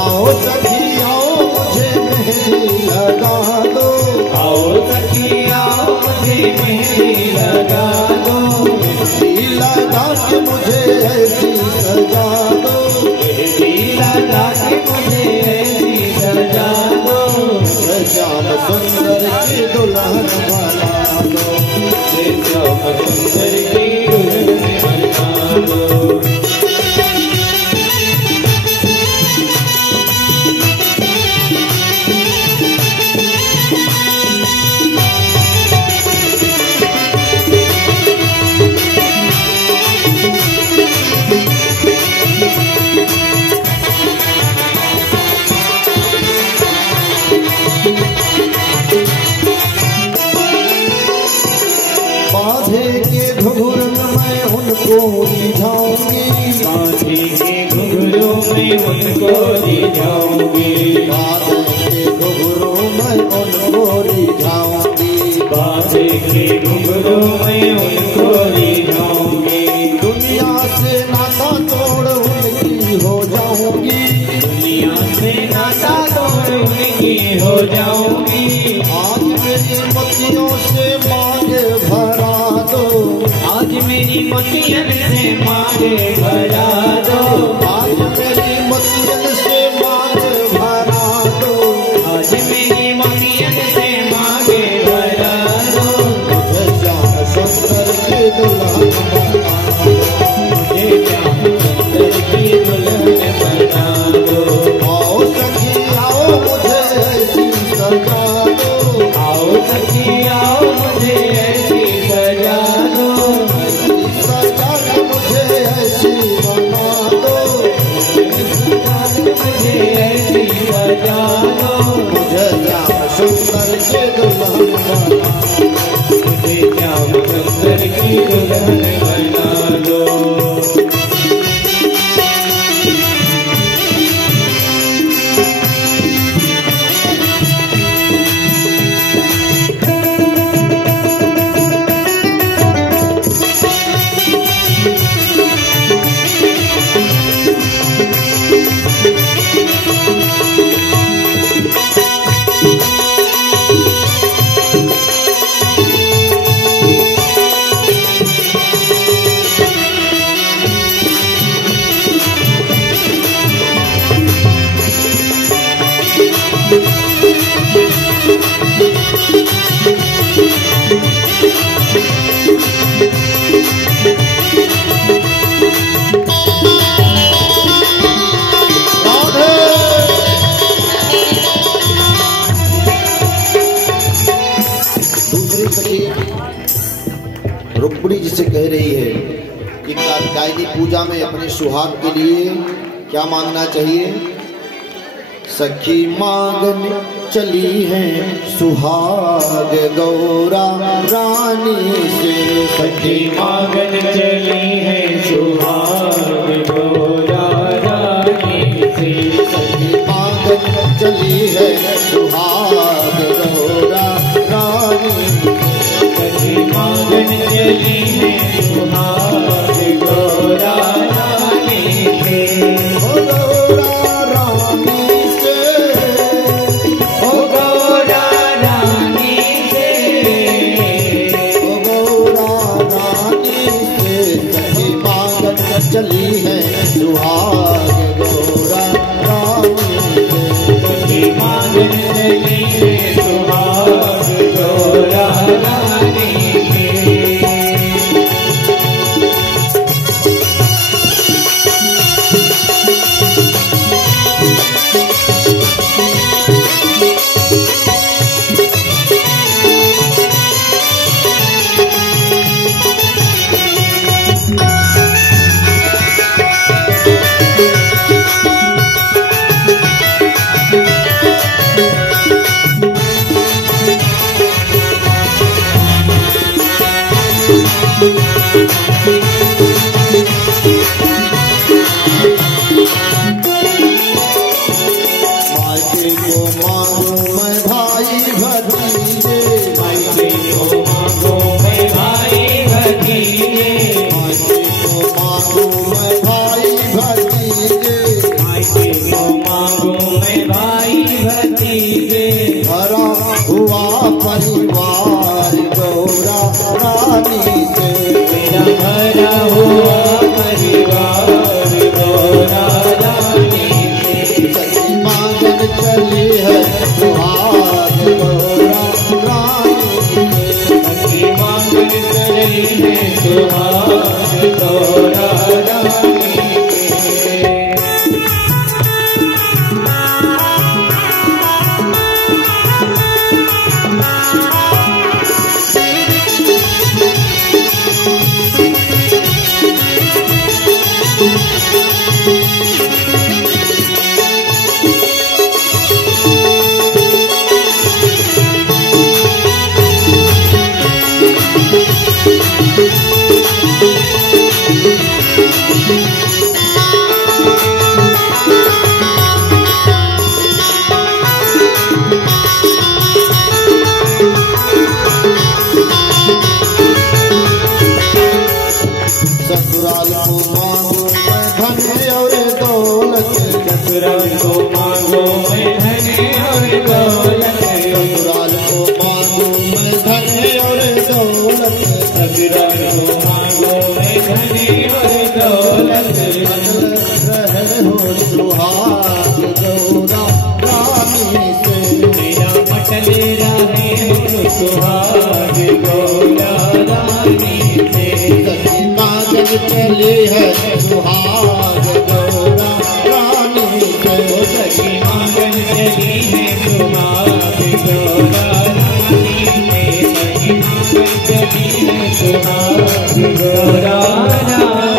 आओ सखी आओ मुझे मेहंदी लगा दो, आओ सखी आओ मुझे मेहंदी लगा दो, मेहंदी लगा के मुझे ऐसी सजा दो, मेहंदी लगा के मुझे ऐसी सजा दो, श्याम सुंदर की दुल्हन बना दो, श्याम सुंदर की दुल्हन बना दो। बाधे के घुघुर मैं उनको रिझाऊंगी, बांधे के घुंघरू में उनको रिझाऊंगी, बाधे के घुघुरों में उनको रिझाऊंगी, बांधे के घुंघरू में उनको रिझाऊंगी, दुनिया से नाता तोड़ उनकी हो जाऊंगी, दुनिया से नाता तोड़ उनकी हो जाऊंगी, आज मेरी मोतियों से मांग भरा दो, आज मेरी मोतियन से मांगे भरा दो, आज मेरी मोतियन से मांग भरा दो, आज मेरी मोतियन से मांगे भरा दो, मुझे श्याम सुंदर की दुल्हन बना दो, मुझे श्याम सुंदर की दुल्हन बना दो, आओ सखी आओ मुझे ऐसी सजा दो, आओ सखी आओ मुझे ऐसी सजा दो, ऐसी सजा के मुझे ऐसी बना दो, मुझे ऐसी सजा दो, मुझे श्याम सुंदर की दुल्हन बना दो, मुझे श्याम सुंदर की दुल्हन बना दो। रुक्मिणी जिसे कह रही है कि कात्यायनी पूजा में अपने सुहाग के लिए क्या मांगना चाहिए। सखी मांगन चली है सुहाग गौरा रानी से, सखी मांगन चली है सुहाग गौरा रानी से, सखी मांगन चली है सुहाग गौरा रानी, सखी मांगन चली है सुहाग गौरा रानी से, ओ गौरा रानी से, ओ गौरा रानी से, ओ गौरा रानी से, सखी मांगन चली है सुहाग गौरा रानी। ससुराल को मांगो मैं धन और दौलत, ससुराल को मांगो मैं धन और दौलत, ससुराल को मांगो मैं धन और दौलत, रहे हो सुहाग गौरा रानी से, मेरा मटले रहे हो सुहाग गौरा रानी से, सखी मांगन चली है सुहाग गौरा रानी से, सखी मांगन चली है सुहाग गौरा रानी से, सखी मांगन चली है सुहाग गौरा रानी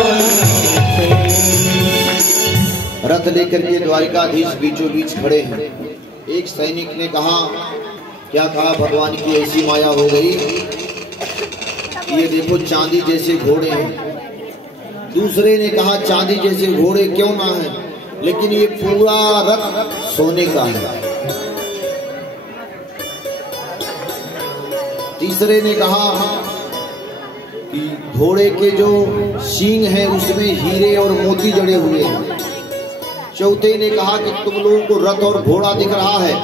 से। रथ लेकर के द्वारिकाधीश बीचों बीच खड़े हैं। एक सैनिक ने कहा, क्या कहा, भगवान की ऐसी माया हो गई, ये देखो चांदी जैसे घोड़े हैं। दूसरे ने कहा, चांदी जैसे घोड़े क्यों ना है, लेकिन ये पूरा रथ सोने का है। तीसरे ने कहा कि घोड़े के जो सींग है उसमें हीरे और मोती जड़े हुए हैं। चौथे ने कहा कि तुम लोगों को रथ और घोड़ा दिख रहा है,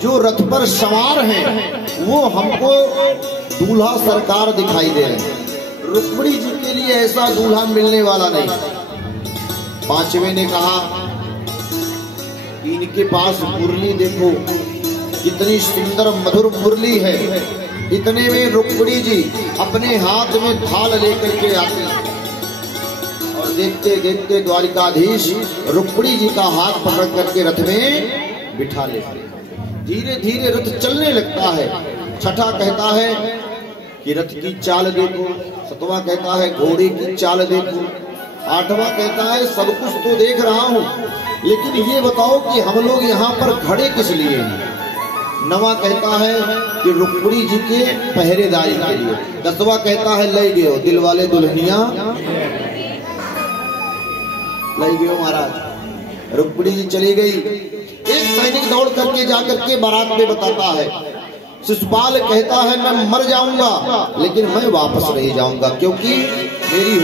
जो रथ पर सवार हैं वो हमको दूल्हा सरकार दिखाई दे रहे हैं। रुक्मिणी जी के लिए ऐसा दूल्हा मिलने वाला नहीं। पांचवे ने कहा, इनके पास मुरली देखो, कितनी सुंदर मधुर मुरली है। इतने में रुक्मिणी जी अपने हाथ में थाल लेकर के आती हैं और देखते देखते द्वारिकाधीश रुक्मिणी जी का हाथ पकड़ करके रथ में बिठा लेते। धीरे धीरे रथ चलने लगता है। छठा कहता है कि रथ की चाल देखो, सतवां कहता है घोड़े की चाल देखो, आठवां कहता है सब कुछ तो देख रहा हूँ, लेकिन ये बताओ कि हम लोग यहाँ पर खड़े किस लिए हैं। नवा कहता है कि रुक्मिणी जी के पहरेदारी के लिए। दसवां कहता है लय गयो दिल वाले दुल्हनिया, लय गयो महाराज। रुक्मिणी जी चली गई। एक सैनिक दौड़ करके जाकर के बारात में बताता है। शिशुपाल कहता है मैं मर जाऊंगा लेकिन मैं वापस नहीं जाऊंगा, क्योंकि मेरी